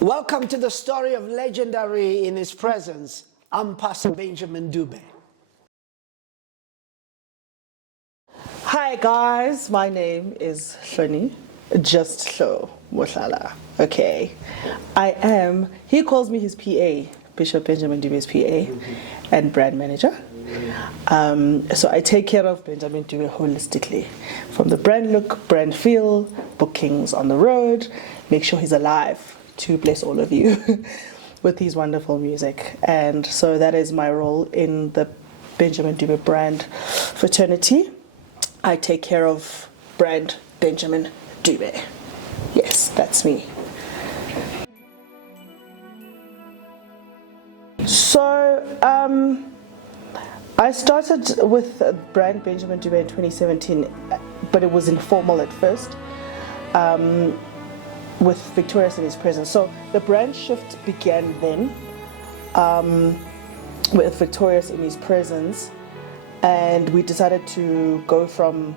Welcome to the story of legendary in his presence. I'm Pastor Benjamin Dube. Hi guys, my name is Hloni Mohlala. Okay, he calls me his PA, Bishop Benjamin Dube's PA and brand manager. So I take care of Benjamin Dube holistically, from the brand look, brand feel, bookings on the road, make sure he's alive to bless all of you with his wonderful music. And so that is my role in the Benjamin Dube brand fraternity. I take care of brand Benjamin Dube. Yes, that's me. So I started with brand Benjamin Dube in 2017, but it was informal at first, with Victorious in his presence. So the brand shift began then, with Victorious in his presence, and we decided to go from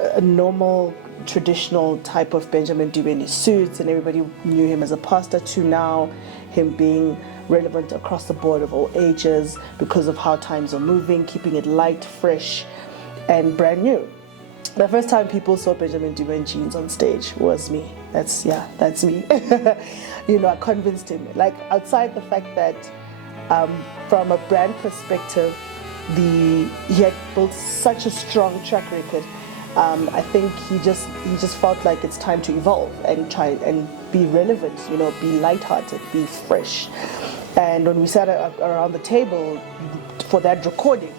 a normal, traditional type of Benjamin Dube in his suits, and everybody knew him as a pastor, to now him being relevant across the board of all ages because of how times are moving, keeping it light, fresh, and brand new. The first time people saw Benjamin Dube in jeans on stage was me. That's me. I convinced him. Like, outside the fact that from a brand perspective, he had built such a strong track record. I think he just felt like it's time to evolve and try and be relevant, be lighthearted, be fresh. And when we sat around the table for that recording,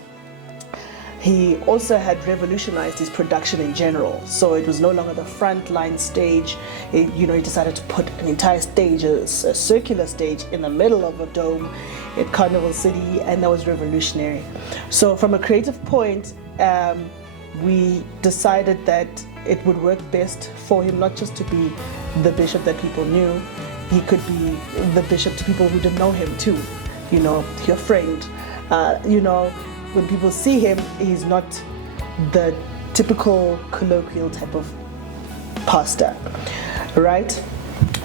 he also had revolutionized his production in general. So it was no longer the front line stage. He decided to put an entire stage, a circular stage, in the middle of a dome at Carnival City, and that was revolutionary. So from a creative point, we decided that it would work best for him not just to be the bishop that people knew, he could be the bishop to people who didn't know him too. Your friend. When people see him, he's not the typical colloquial type of pastor, right?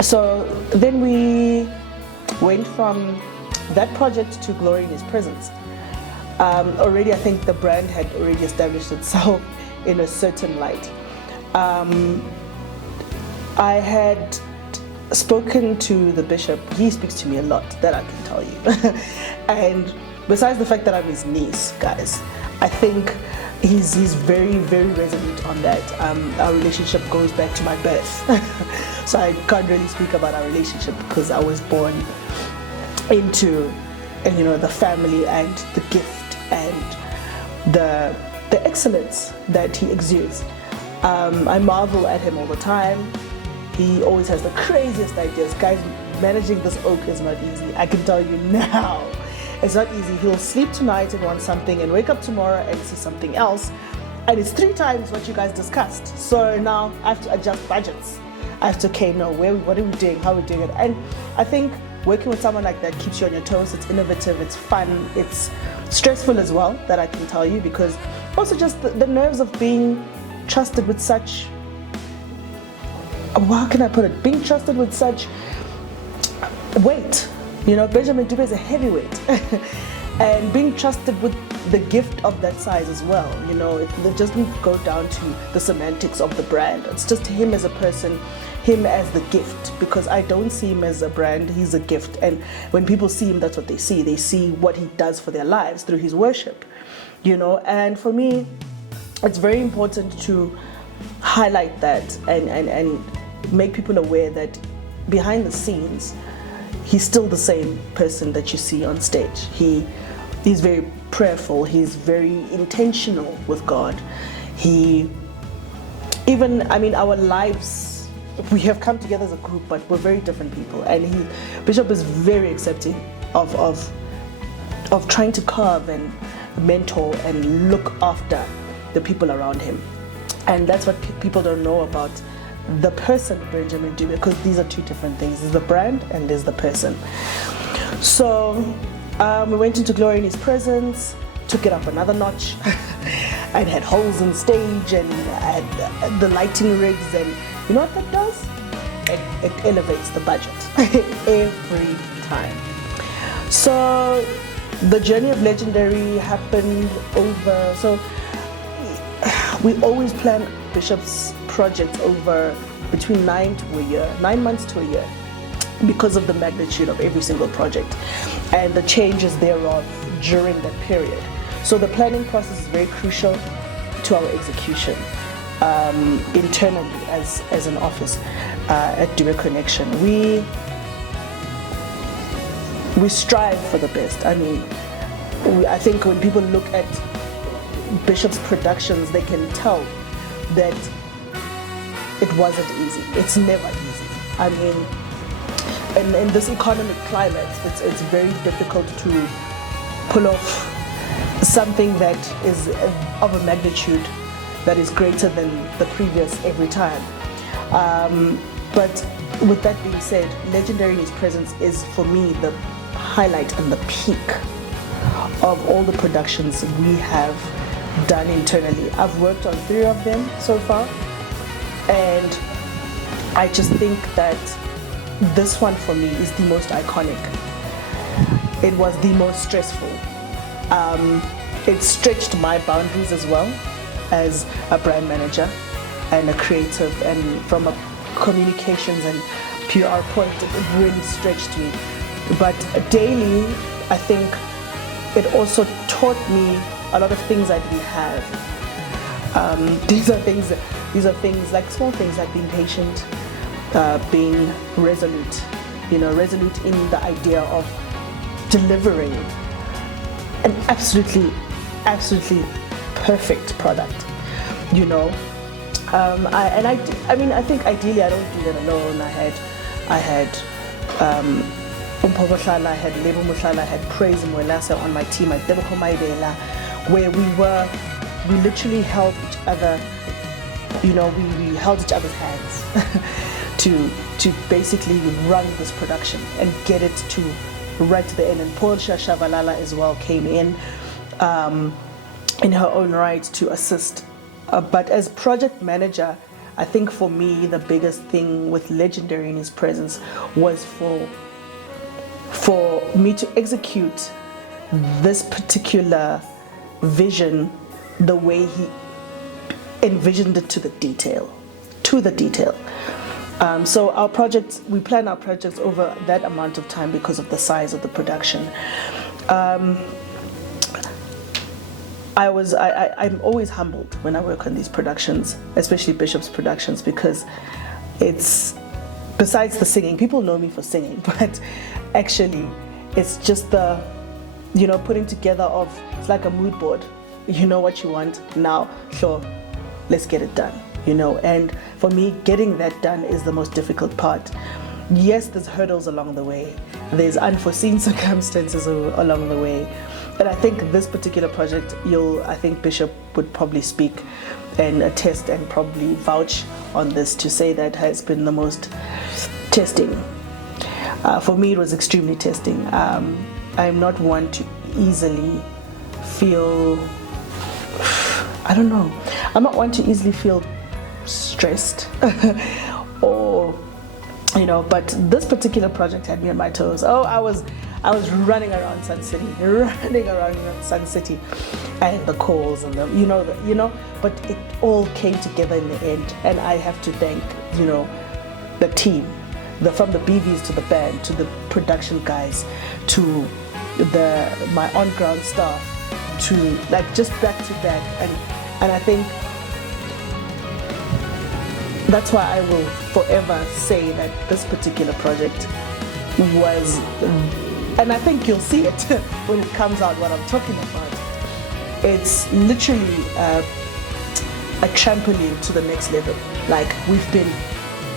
So then we went from that project to Glory in His Presence. Already, I think the brand had already established itself in a certain light. I had spoken to the bishop. He speaks to me a lot, that I can tell you. And besides the fact that I'm his niece, guys, I think he's very, very resolute on that. Our relationship goes back to my birth. So I can't really speak about our relationship because I was born into, the family and the gift and the excellence that he exudes. I marvel at him all the time. He always has the craziest ideas. Guys, managing this oak is not easy. I can tell you now. It's not easy. He'll sleep tonight and want something and wake up tomorrow and see something else. And it's 3 times what you guys discussed. So now I have to adjust budgets. I have to, what are we doing? How are we doing it? And I think working with someone like that keeps you on your toes. It's innovative, it's fun, it's stressful as well, that I can tell you, because also just the nerves of being trusted with such, how can I put it? Being trusted with such weight. Benjamin Dube is a heavyweight. And being trusted with the gift of that size as well. It doesn't go down to the semantics of the brand. It's just him as a person, him as the gift, because I don't see him as a brand, he's a gift. And when people see him, that's what they see. They see what he does for their lives through his worship. And for me, it's very important to highlight that and make people aware that behind the scenes, he's still the same person that you see on stage. He's very prayerful, he's very intentional with God. Our lives, we have come together as a group, but we're very different people. And Bishop is very accepting of trying to carve and mentor and look after the people around him. And that's what people don't know about the person Benjamin Dube, because these are 2 different things. There's the brand and there's the person. So we went into Glory in His Presence, took it up another notch, and had holes in stage and had the lighting rigs, and you know what that does? it elevates the budget every time. So the journey of Legendary happened over, so we always plan Bishop's project over between 9 months to a year, because of the magnitude of every single project and the changes thereof during that period. So the planning process is very crucial to our execution internally as an office at Dube Connection. We strive for the best. I mean, I think when people look at Bishop's productions, they can tell that it wasn't easy. It's never easy. I mean, in this economic climate, it's very difficult to pull off something that is of a magnitude that is greater than the previous every time. But with that being said, Legendary in its presence is for me the highlight and the peak of all the productions we have done internally. I've worked on 3 of them so far, and I just think that this one for me is the most iconic. It was the most stressful. It stretched my boundaries as well as a brand manager and a creative, and from a communications and PR point, it really stretched me. But daily, I think it also taught me a lot of things I didn't have. These are things like small things like being patient, being resolute, resolute in the idea of delivering an absolutely perfect product, I think ideally I don't do that alone. I had Hloni, I had Hloni Mohlala, I had Praise Mwelasa on my team at Tebogo Maibela, where we literally helped each other, we held each other's hands to basically run this production and get it to right to the end. And Portia Shavalala as well came in her own right to assist. But as project manager, I think for me the biggest thing with Legendary in his presence was for me to execute this particular vision the way he envisioned it to the detail. So our projects, we plan our projects over that amount of time because of the size of the production. I'm always humbled when I work on these productions, especially Bishop's productions, because it's, besides the singing, people know me for singing, but actually it's just the, putting together of, it's like a mood board. You know what you want, now, sure, let's get it done, and for me, getting that done is the most difficult part. Yes, there's hurdles along the way, there's unforeseen circumstances along the way, but I think this particular project, I think Bishop would probably speak and attest and probably vouch on this to say that has been the most testing. For me, it was extremely testing. I'm not one to easily feel, I'm not one to easily feel stressed or, but this particular project had me on my toes. I was running around Sun City, and the calls and but it all came together in the end, and I have to thank, the team, from the BVs to the band, to the production guys, to my on-ground staff, to just back to back, and I think that's why I will forever say that this particular project was, and I think you'll see it when it comes out what I'm talking about. It's literally a trampoline to the next level.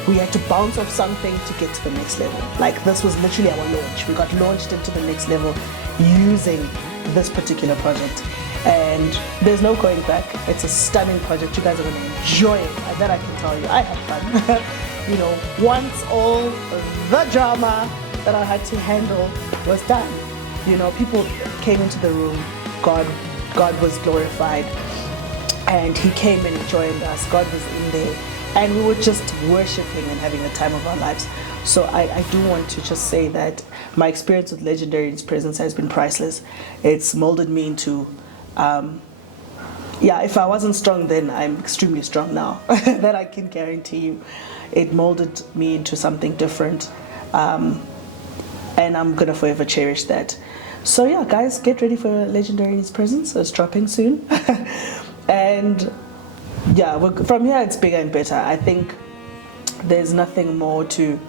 We had to bounce off something to get to the next level. This was literally our launch. We got launched into the next level using this particular project. And there's no going back. It's a stunning project. You guys are going to enjoy it. That I can tell you. I had fun. Once all the drama that I had to handle was done, people came into the room. God was glorified, and He came and joined us. God was in there, and we were just worshiping and having the time of our lives. So I do want to just say that my experience with Legendary in his presence has been priceless. It's molded me into, if I wasn't strong then, I'm extremely strong now. That I can guarantee you. It molded me into something different, and I'm gonna forever cherish that. So yeah, guys, get ready for Legendary in his presence. It's dropping soon. And yeah, from here it's bigger and better. I think there's nothing more to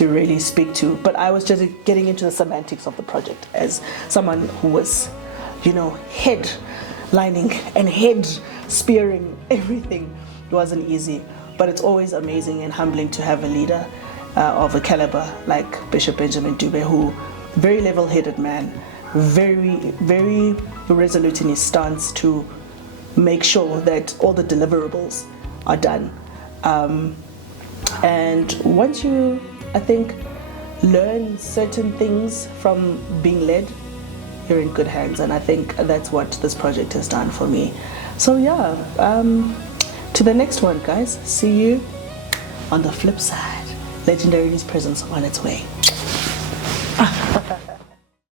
really speak to, but I was just getting into the semantics of the project as someone who was, headlining and head spearing everything. It wasn't easy, but it's always amazing and humbling to have a leader of a caliber like Bishop Benjamin Dube, who very level-headed man, very, very resolute in his stance to make sure that all the deliverables are done. And once you, I think, learn certain things from being led, you're in good hands. And I think that's what this project has done for me. So yeah, to the next one, guys. See you on the flip side. Legendary in his presence on its way.